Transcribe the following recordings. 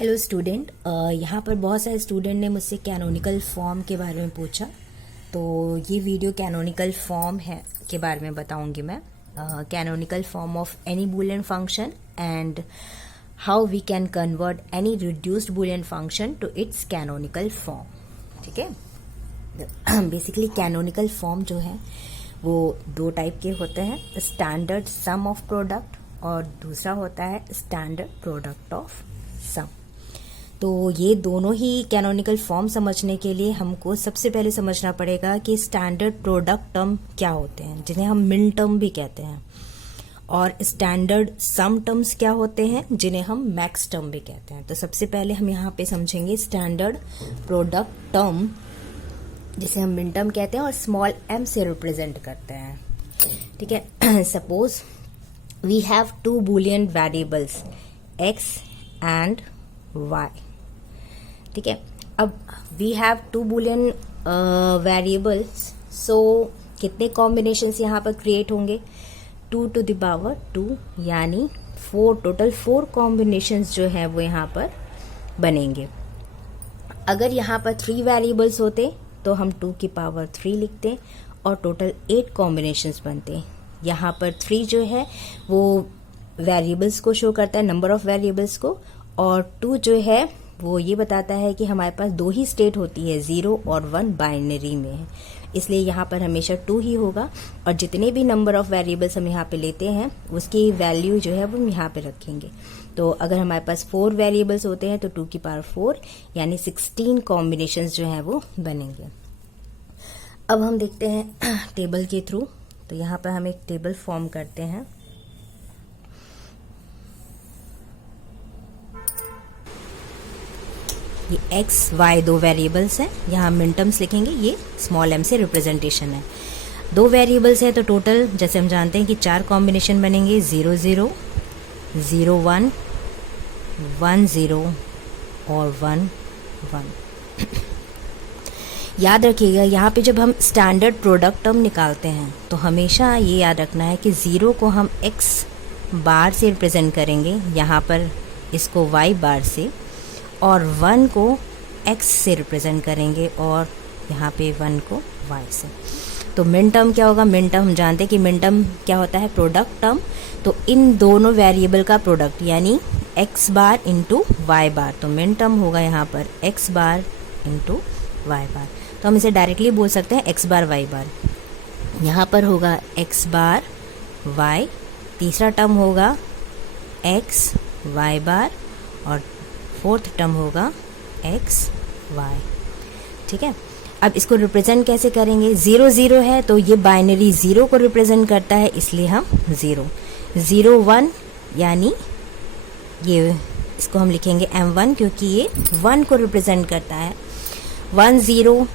Hello student, यहाँ पर बहुत सारे स्टूडेंट ने मुझसे कैनोनिकल फॉर्म के बारे में पूछा। तो ये वीडियो कैनोनिकल फॉर्म है के बारे में बताऊंगी मैं। Canonical form of any boolean function and how we can convert any reduced boolean function to its canonical form. ठीक है। बेसिकली कैनोनिकल फॉर्म जो है वो दो टाइप के होते हैं, स्टैंडर्ड सम ऑफ प्रोडक्ट और दूसरा होता है स्टैंडर्ड प्रोडक्ट ऑफ सम। तो ये दोनों ही कैनोनिकल फॉर्म समझने के लिए हमको सबसे पहले समझना पड़ेगा कि स्टैंडर्ड प्रोडक्ट टर्म क्या होते हैं, जिन्हें हम मिन टर्म भी कहते हैं, और स्टैंडर्ड सम टर्म्स क्या होते हैं, जिन्हें हम मैक्स टर्म भी कहते हैं। तो सबसे पहले हम यहाँ पे समझेंगे स्टैंडर्ड प्रोडक्ट टर्म, जिसे हम मिन टर्म कहते हैं और स्मॉल m से रिप्रेजेंट करते हैं। ठीक है। Suppose we have two Boolean variables x and y। ठीक है। अब we have two Boolean variables, so कितने कॉम्बिनेशंस यहाँ पर क्रिएट होंगे, 2 to the power 2 यानी 4, टोटल 4 कॉम्बिनेशंस जो है वो यहाँ पर बनेंगे। अगर यहाँ पर 3 वेरिएबल्स होते तो हम 2 की पावर 3 लिखते और टोटल 8 कॉम्बिनेशंस बनते। यहाँ पर 3 जो है वो वेरिएबल्स को शो करता है, नंबर ऑफ वेरिएबल्स को, और 2 जो है वो ये बताता है कि हमारे पास 2 ही स्टेट होती है, 0 और 1 बाइनरी में है, इसलिए यहाँ पर हमेशा 2 ही होगा। और जितने भी नंबर ऑफ वेरिएबल्स हम यहाँ पे लेते हैं उसकी वैल्यू जो है वो हम यहाँ पे रखेंगे। तो अगर हमारे पास 4 वेरिएबल्स होते हैं तो 2 की पावर 4 यानी 16 कॉम्बिनेशंस जो है वो बनेंगे। अब हम देखते हैं टेबल के थ्रू। तो यहाँ पर हम एक टेबल फॉर्म करते हैं। ये x y 2 वेरिएबल्स हैं, यहाँ मिन टर्म्स लिखेंगे, ये स्मॉल m से रिप्रेजेंटेशन है। 2 वेरिएबल्स है तो टोटल जैसे हम जानते हैं कि 4 कॉम्बिनेशन बनेंगे, 0 0 0 1 1 0 और 1 1। याद रखिएगा यहाँ पे जब हम स्टैंडर्ड प्रोडक्ट टर्म निकालते हैं तो हमेशा ये याद रखना है कि 0 को हम x बार से रिप्रेजेंट करेंगे, यहाँ पर इसको y बार से, और 1 को x से रिप्रेजेंट करेंगे और यहाँ पे 1 को y से। तो मिन टर्म क्या होगा, मिन टर्म हम जानते हैं कि मिन टर्म क्या होता है, प्रोडक्ट टर्म। तो इन दोनों वेरिएबल का प्रोडक्ट यानी x बार इंटू y बार। तो मिन टर्म होगा यहाँ पर x बार इंटू y बार। तो हम इसे डायरेक्टली बोल सकते हैं x बार y बार। यहाँ पर होगा x बार y, तीसरा टर्म होगा x y बार और फोर्थ टर्म होगा x y। ठीक है। अब इसको रिप्रेजेंट कैसे करेंगे, 0 0 है तो ये बाइनरी 0 को रिप्रेजेंट करता है, इसलिए हम 0 0 1 यानी ये इसको हम लिखेंगे m1 क्योंकि ये 1 को रिप्रेजेंट करता है। 1 0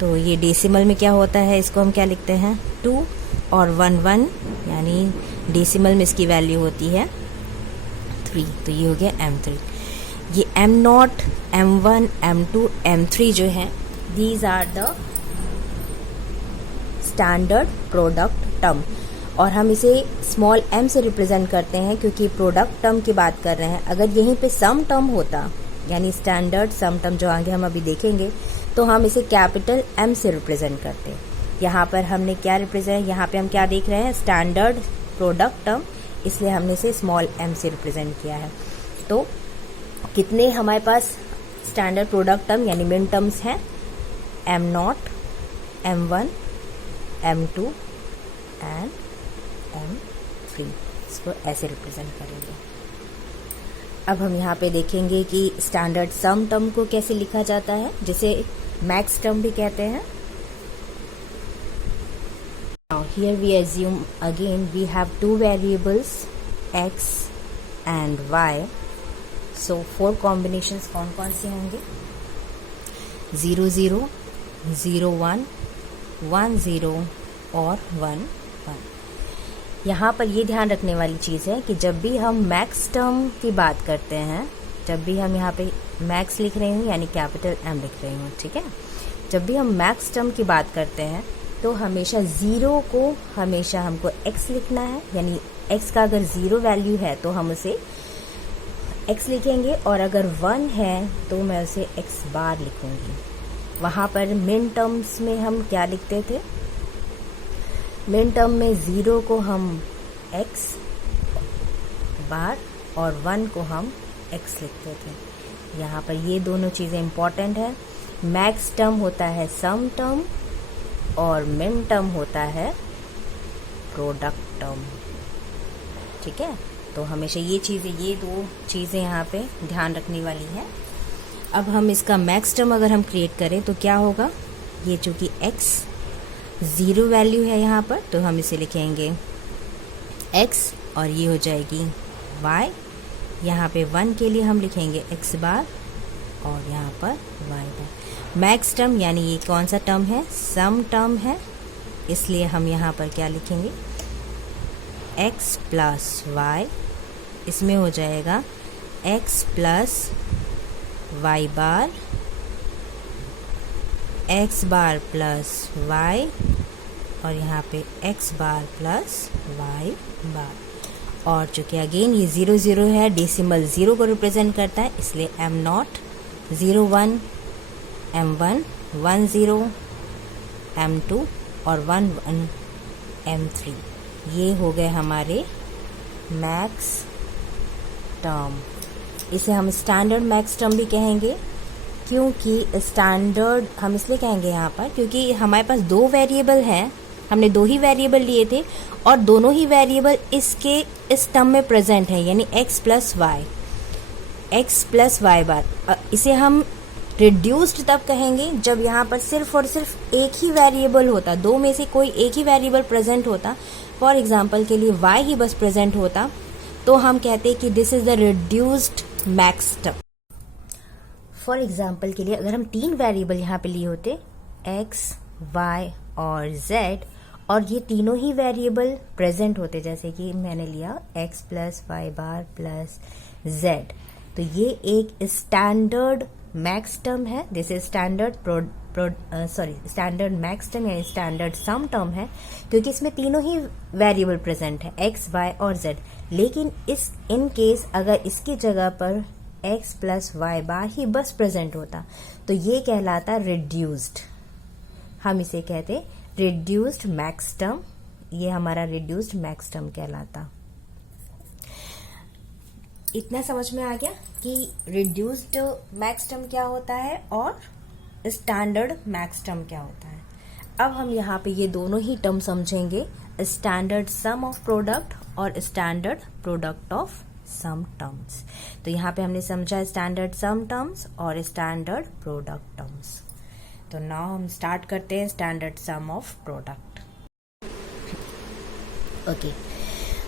तो ये डेसिमल में क्या होता है, इसको हम क्या लिखते हैं 2, और 1 1 यानी डेसिमल में इसकी वैल्यू होती है 3, तो ये हो गया m3। ये m0 m1 m2 m3 जो है, these are the standard product term, और हम इसे स्मॉल m से रिप्रेजेंट करते हैं क्योंकि प्रोडक्ट टर्म की बात कर रहे हैं। अगर यहीं पे सम टर्म होता यानी स्टैंडर्ड सम टर्म जो आगे हम अभी देखेंगे, तो हम इसे कैपिटल M से रिप्रेजेंट करते। यहाँ पर हमने क्या रिप्रेजेंट, यहाँ पे हम क्या देख रहे हैं, स्टैंडर्ड प्रोडक्ट टर्म, इसलिए हमने इसे स्मॉल m से रिप्रेजेंट किया है। तो कितने हमारे पास स्टैंडर्ड प्रोडक्ट टर्म यानी मिन टर्म्स हैं, m0 m1 m2 and m3, इसको ऐसे रिप्रेजेंट करेंगे। अब हम यहाँ पे देखेंगे कि स्टैंडर्ड सम टर्म को कैसे लिखा जाता है, जिसे मैक्स टर्म भी कहते हैं। Now here we assume again we have 2 variables x and y. So 4 combinations कौन कौन से होंगे, 0 0 0 1 1 0 और 1 1। यहाँ पर ये ध्यान रखने वाली चीज़ है कि जब भी हम मैक्स टर्म की बात करते हैं, जब भी हम यहाँ पे मैक्स लिख रहे हूँ यानी कैपिटल M लिख रही हूँ, ठीक है, जब भी हम मैक्स टर्म की बात करते हैं तो हमेशा 0 को हमेशा हमको x लिखना है, यानी x का अगर 0 वैल्यू है तो हम उसे x लिखेंगे, और अगर 1 है तो मैं उसे x बार लिखूंगी। वहाँ पर मिन टर्म्स में हम क्या लिखते थे? मिन टर्म में 0 को हम x बार और 1 को हम x लिखते थे। यहाँ पर ये दोनों चीज़ें इम्पॉर्टेंट है। मैक्स टर्म होता है सम टर्म और मिन टर्म होता है प्रोडक्ट टर्म। ठीक है, तो हमेशा ये दो चीज़ें यहाँ पे ध्यान रखने वाली हैं। अब हम इसका मैक्स टर्म अगर हम क्रिएट करें तो क्या होगा? ये चूँकि x 0 वैल्यू है यहाँ पर, तो हम इसे लिखेंगे x और ये हो जाएगी y। यहाँ पे 1 के लिए हम लिखेंगे x बार और यहाँ पर y बार। मैक्स टर्म यानी ये कौन सा टर्म है? सम टर्म है, इसलिए हम यहाँ पर क्या लिखेंगे? x plus y। इसमें हो जाएगा x प्लस y बार, x बार प्लस y और यहाँ पे x बार प्लस y बार। और चूँकि अगेन ये 0 0 है, डेसिमल 0 को रिप्रेजेंट करता है, इसलिए m0 0 1 m1 1 0 m2 और 1 1 m3। ये हो गए हमारे मैक्स टर्म। इसे हम स्टैंडर्ड मैक्स टर्म भी कहेंगे, क्योंकि स्टैंडर्ड हम इसलिए कहेंगे यहाँ पर क्योंकि हमारे पास 2 वेरिएबल हैं, हमने 2 ही वेरिएबल लिए थे और दोनों ही वेरिएबल इसके इस टर्म में प्रेजेंट है, यानी x प्लस वाई बार। इसे हम रिड्यूस्ड तब कहेंगे जब यहाँ पर सिर्फ और सिर्फ एक ही वेरिएबल होता, 2 में से कोई एक ही वेरिएबल प्रेजेंट होता। फॉर एग्जाम्पल के लिए y ही बस प्रेजेंट होता, तो हम कहते हैं कि this is the reduced max term. For example के लिए अगर हम 3 वेरिएबल यहाँ पे लिए होते, x, y और z, और ये तीनों ही वेरिएबल प्रेजेंट होते, जैसे कि मैंने लिया x plus y bar plus z, तो ये एक स्टैंडर्ड मैक्स टर्म है। This is standard standard max term या स्टैंडर्ड सम टर्म है, क्योंकि इसमें तीनों ही वेरिएबल प्रेजेंट है, x, y और z। लेकिन इन केस अगर इसकी जगह पर x प्लस वाई बार ही बस प्रेजेंट होता, तो ये कहलाता रिड्यूस्ड। हम इसे कहते रिड्यूस्ड मैक्स टर्म। ये हमारा रिड्यूस्ड मैक्स टर्म कहलाता। इतना समझ में आ गया कि रिड्यूस्ड मैक्स टर्म क्या होता है और स्टैंडर्ड मैक्स टर्म क्या होता है। अब हम यहाँ पे ये दोनों ही टर्म समझेंगे, स्टैंडर्ड सम ऑफ प्रोडक्ट और standard product of sum terms. तो यहाँ पे हमने समझा स्टैंडर्ड सम टर्म्स और स्टैंडर्ड प्रोडक्ट टर्म्स। तो नाउ हम स्टार्ट करते हैं standard sum of product. Okay,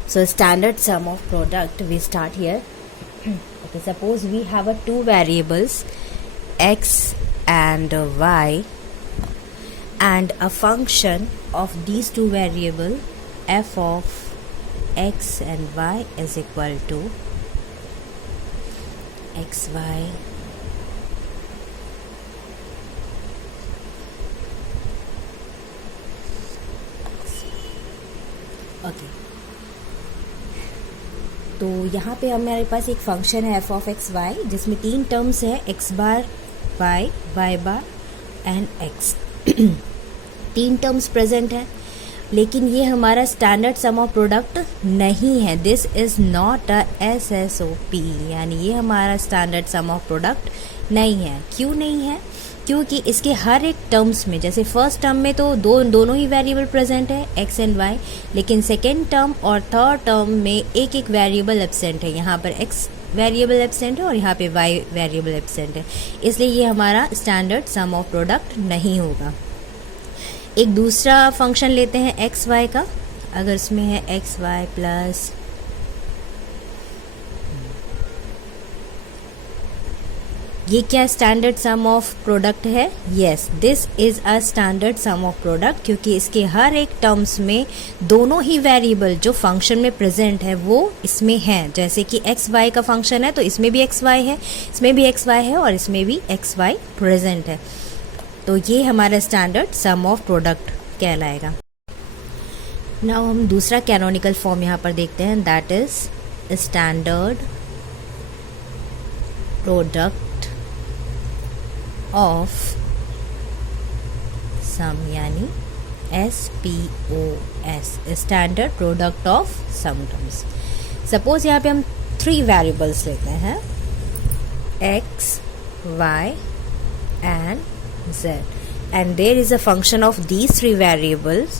so standard sum of product, we start here. Okay, suppose we have 2 variables x and y, and a function of these 2 variable f of x and y is equal to xy okay. तो यहाँ पे हमारे पास एक function है f of x Y, जिसमें 3 terms है, x bar, y, y bar and x। 3 terms present है, लेकिन ये हमारा स्टैंडर्ड सम ऑफ प्रोडक्ट नहीं है। This is not a SSOP, यानी ये हमारा स्टैंडर्ड सम ऑफ प्रोडक्ट नहीं है। क्यों नहीं है? क्योंकि इसके हर एक टर्म्स में, जैसे फर्स्ट टर्म में तो दोनों ही वेरिएबल प्रेजेंट है x एंड y, लेकिन सेकेंड टर्म और थर्ड टर्म में एक एक वेरिएबल एब्सेंट है। यहाँ पर x वेरिएबल एब्सेंट है और यहाँ पे y वेरिएबल एब्सेंट है, इसलिए ये हमारा स्टैंडर्ड सम ऑफ प्रोडक्ट नहीं होगा। एक दूसरा फंक्शन लेते हैं एक्स वाई का। अगर इसमें है एक्स वाई प्लस ये क्या स्टैंडर्ड सम ऑफ प्रोडक्ट है? Yes, this is a standard sum of product, क्योंकि इसके हर एक टर्म्स में दोनों ही वेरिएबल जो फंक्शन में प्रेजेंट है वो इसमें है। जैसे कि एक्स वाई का फंक्शन है तो इसमें भी एक्स वाई है, इसमें भी एक्स वाई है और इसमें भी एक्स वाई प्रेजेंट है। तो ये हमारा स्टैंडर्ड सम ऑफ प्रोडक्ट कहलाएगा। नाउ हम दूसरा कैनोनिकल फॉर्म यहाँ पर देखते हैं, that is standard product of sum यानी SPOS, standard product of sum terms. Suppose यहाँ पे हम 3 वेरिएबल्स लेते हैं x, y and z, and there is a function of these 3 variables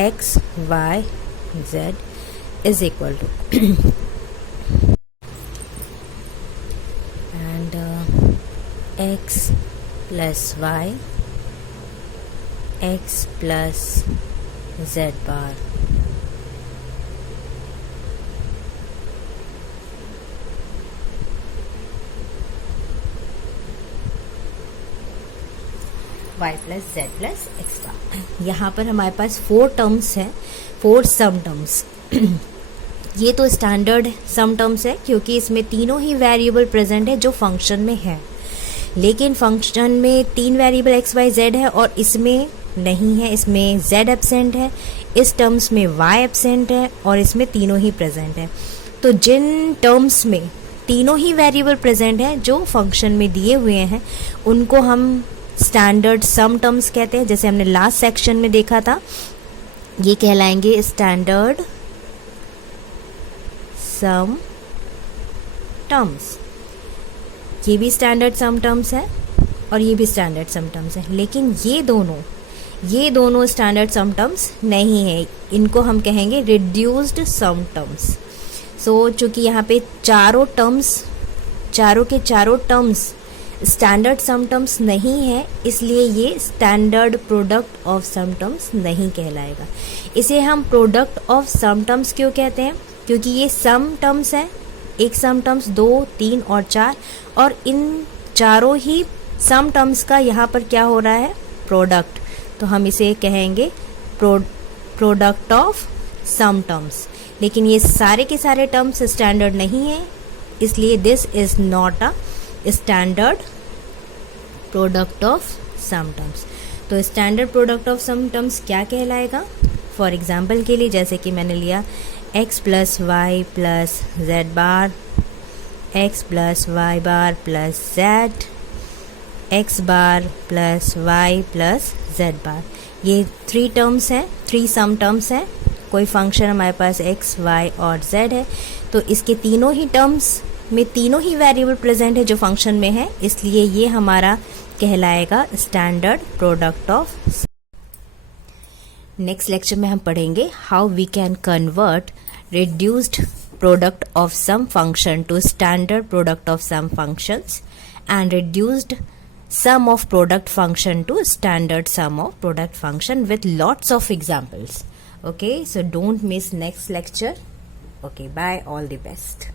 x, y, z is equal to and x plus y, x plus z bar, y plus z plus x bar. यहाँ पर हमारे पास 4 terms हैं, 4 some terms. ये तो standard sum terms है क्योंकि इसमें तीनों ही वेरिएबल प्रेजेंट है जो फंक्शन में है, लेकिन फंक्शन में 3 वेरिएबल x, y, z है और इसमें नहीं है, इसमें z एब्सेंट है, इस टर्म्स में y एब्सेंट है और इसमें तीनों ही प्रेजेंट है। तो जिन टर्म्स में तीनों ही वेरिएबल प्रेजेंट हैं जो फंक्शन में दिए हुए हैं उनको हम स्टैंडर्ड सम टर्म्स कहते हैं। जैसे हमने लास्ट सेक्शन में देखा था, ये कहलाएंगे स्टैंडर्ड सम टर्म्स। ये भी स्टैंडर्ड सम टर्म्स है और ये भी स्टैंडर्ड सम टर्म्स है, लेकिन ये दोनों स्टैंडर्ड सम टर्म्स नहीं है, इनको हम कहेंगे रिड्यूस्ड सम टर्म्स। सो चूंकि यहाँ पे चारों के चारों टर्म्स स्टैंडर्ड सम टर्म्स नहीं है, इसलिए ये standard product of sum terms नहीं कहलाएगा। इसे हम प्रोडक्ट ऑफ सम टर्म्स क्यों कहते हैं? क्योंकि ये सम टर्म्स हैं, एक सम टर्म्स 2, 3 और 4, और इन चारों ही सम टर्म्स का यहाँ पर क्या हो रहा है? प्रोडक्ट। तो हम इसे कहेंगे प्रोडक्ट ऑफ सम टर्म्स। लेकिन ये सारे के सारे टर्म्स स्टैंडर्ड नहीं है, इसलिए this is not a standard product of sum terms. तो standard product of sum terms क्या कहलाएगा? फॉर एग्जाम्पल के लिए जैसे कि मैंने लिया x plus y plus z bar, x plus y bar plus z, x bar plus y plus z bar. ये 3 टर्म्स हैं, 3 सम टर्म्स हैं। कोई फंक्शन हमारे पास x, y और z है, तो इसके तीनों ही टर्म्स में तीनों ही वेरिएबल प्रेजेंट है जो फंक्शन में है, इसलिए ये हमारा कहलाएगा standard product of. Next lecture में हम पढ़ेंगे how we can convert reduced product of sum function to standard product of sum functions and reduced sum of product function to standard sum of product function with lots of examples. Okay, so don't miss next lecture. Okay, bye, all the best.